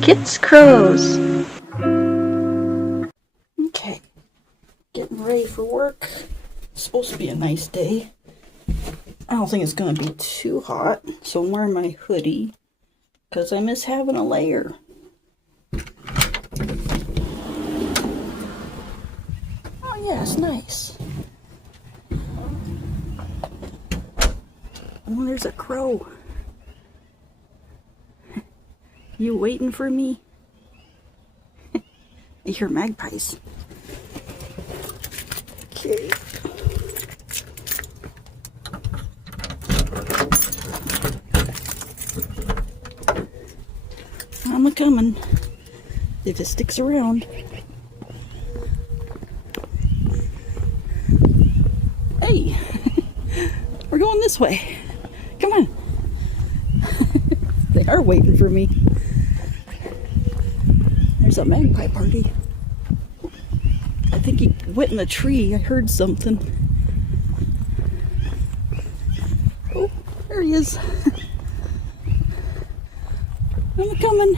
Kits Crows. Okay, getting ready for work. It's supposed to be a nice day. I don't think it's going to be too hot, so I'm wearing my hoodie because I miss having a layer. Oh yeah, it's nice. Oh, there's a crow. You waiting for me? I hear magpies. Okay. I'm a-coming, if it sticks around. Hey! We're going this way. Come on. They are waiting for me. There's a magpie party. I think he went in the tree. I heard something. Oh, there he is. I'm coming.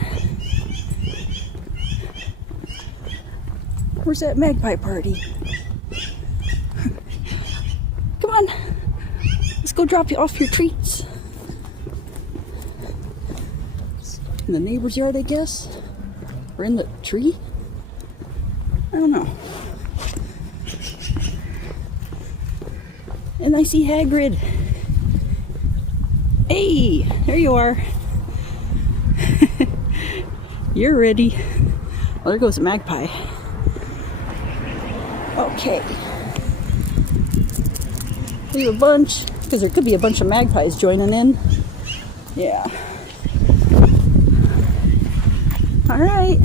Where's that magpie party? Come on. Let's go drop you off your treats. In the neighbor's yard, I guess. Or in the tree? I don't know. And I see Hagrid. Hey, there you are. You're ready. Well, there goes a magpie. Okay. We have a bunch, because there could be a bunch of magpies joining in. Yeah. All right.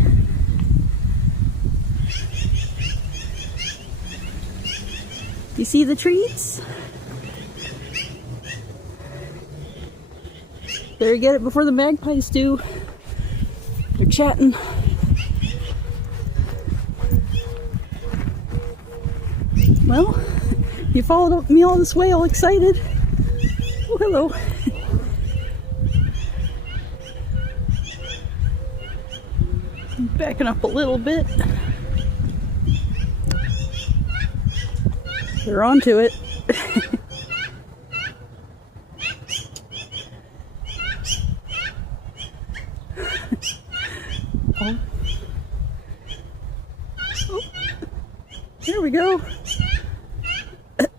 You see the treats? Better get it before the magpies do. They're chatting. Well, you followed me all this way, all excited. Oh, hello. I'm backing up a little bit. They're onto it. Oh. Oh. There we go.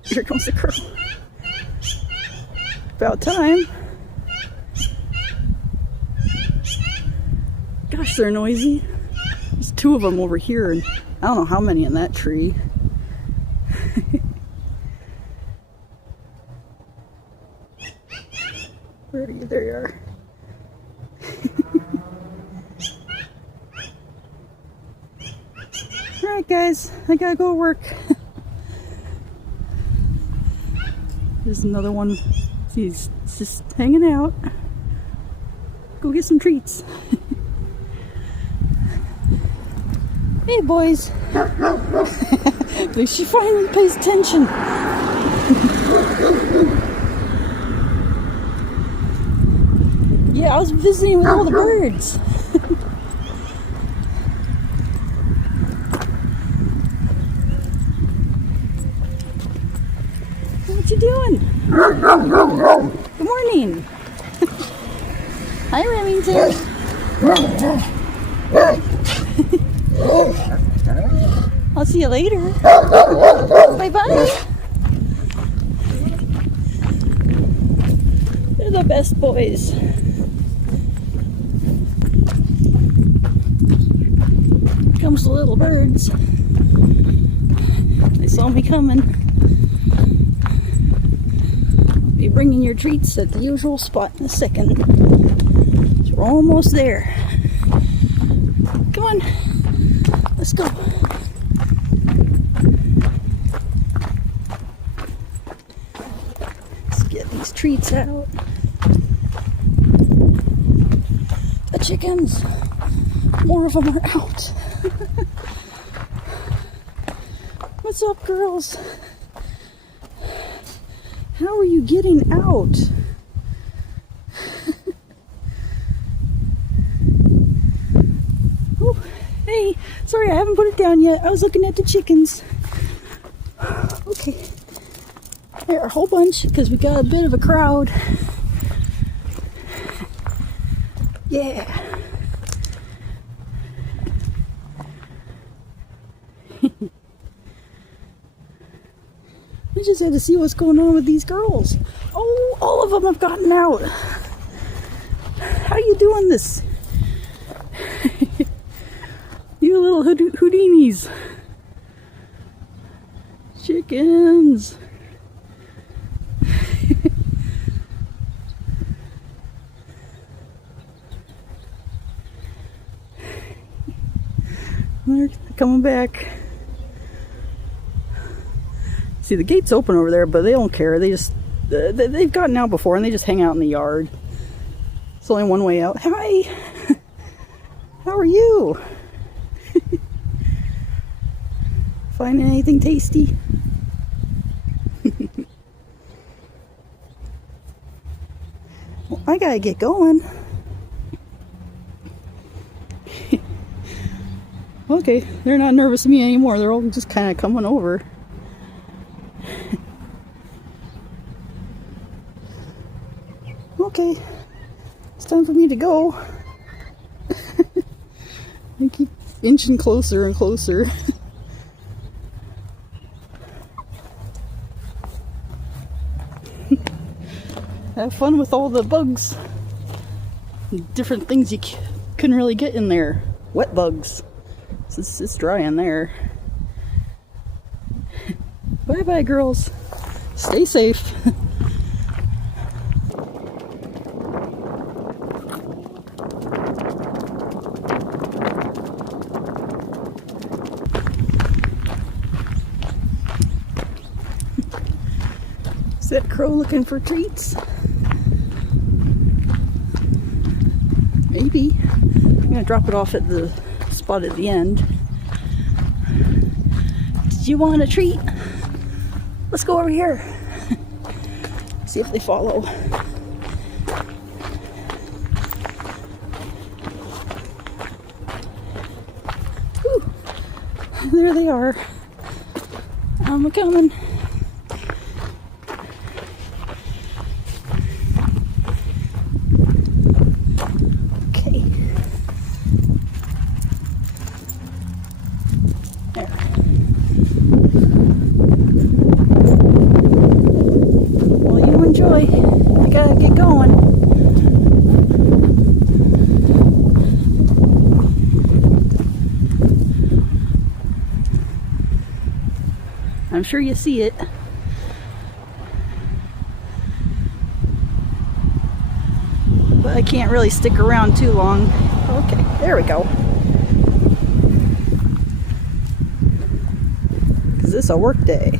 Here comes the crow. About time. Gosh, they're noisy. There's two of them over here, and I don't know how many in that tree. Where are you? There you are. Alright guys, I gotta go to work. There's another one. He's just hanging out. Go get some treats. Hey boys. She finally pays attention. Yeah, I was visiting with all the birds. What you doing? Good morning. Hi, Remington. I'll see you later. Bye-bye. They're the best boys. Here comes the little birds. They saw me coming. Be bringing your treats at the usual spot in a second. So we're almost there. Come on, let's go. Let's get these treats out. The chickens, more of them are out. What's up, girls? How are you getting out? Sorry, I haven't put it down yet. I was looking at the chickens. Okay. There are a whole bunch because we got a bit of a crowd. Yeah. I just had to see what's going on with these girls. Oh, all of them have gotten out. How are you doing this? You little Houdinis. Chickens. They're coming back. See, the gate's open over there, but they don't care. They just, they've gotten out before and they just hang out in the yard. It's only one way out. Hi! How are you? Finding anything tasty? Well, I gotta get going. Okay, they're not nervous of me anymore. They're all just kind of coming over. Okay, it's time for me to go. I keep inching closer and closer. Have fun with all the bugs. Different things you couldn't really get in there. Wet bugs. It's dry in there. Bye bye, girls. Stay safe. Is that crow looking for treats? Maybe. I'm gonna drop it off at the spot at the end. Did you want a treat? Let's go over here. See if they follow. Whew. There they are. I'm coming. Enjoy. I gotta get going. I'm sure you see it. But I can't really stick around too long. Okay, there we go. Because this is a work day.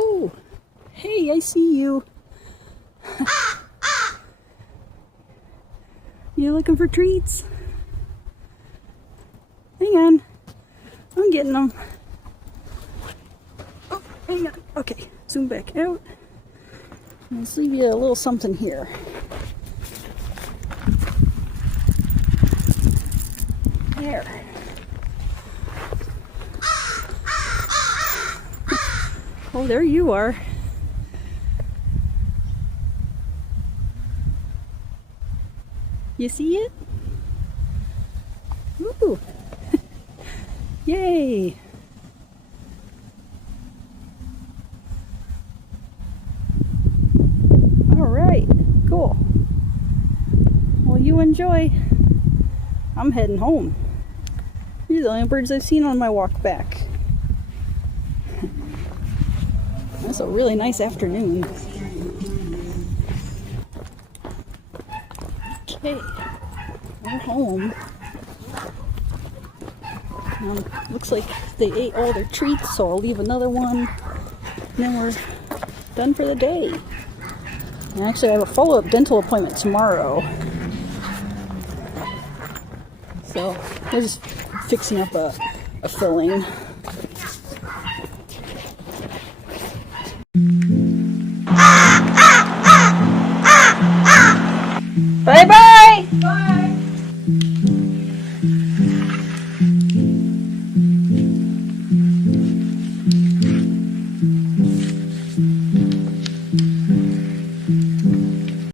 Oh, hey, I see you. You looking for treats? Hang on. I'm getting them. Oh, hang on. Okay, zoom back out. Let's leave you a little something here. There. Oh, there you are. You see it? Ooh. Yay. All right, cool. Well, you enjoy. I'm heading home. These are the only birds I've seen on my walk back. It's a really nice afternoon. Okay, we're home. Looks like they ate all their treats, so I'll leave another one. And then we're done for the day. And actually, I have a follow-up dental appointment tomorrow. So, I'm just fixing up a a filling. Bye-bye! Bye!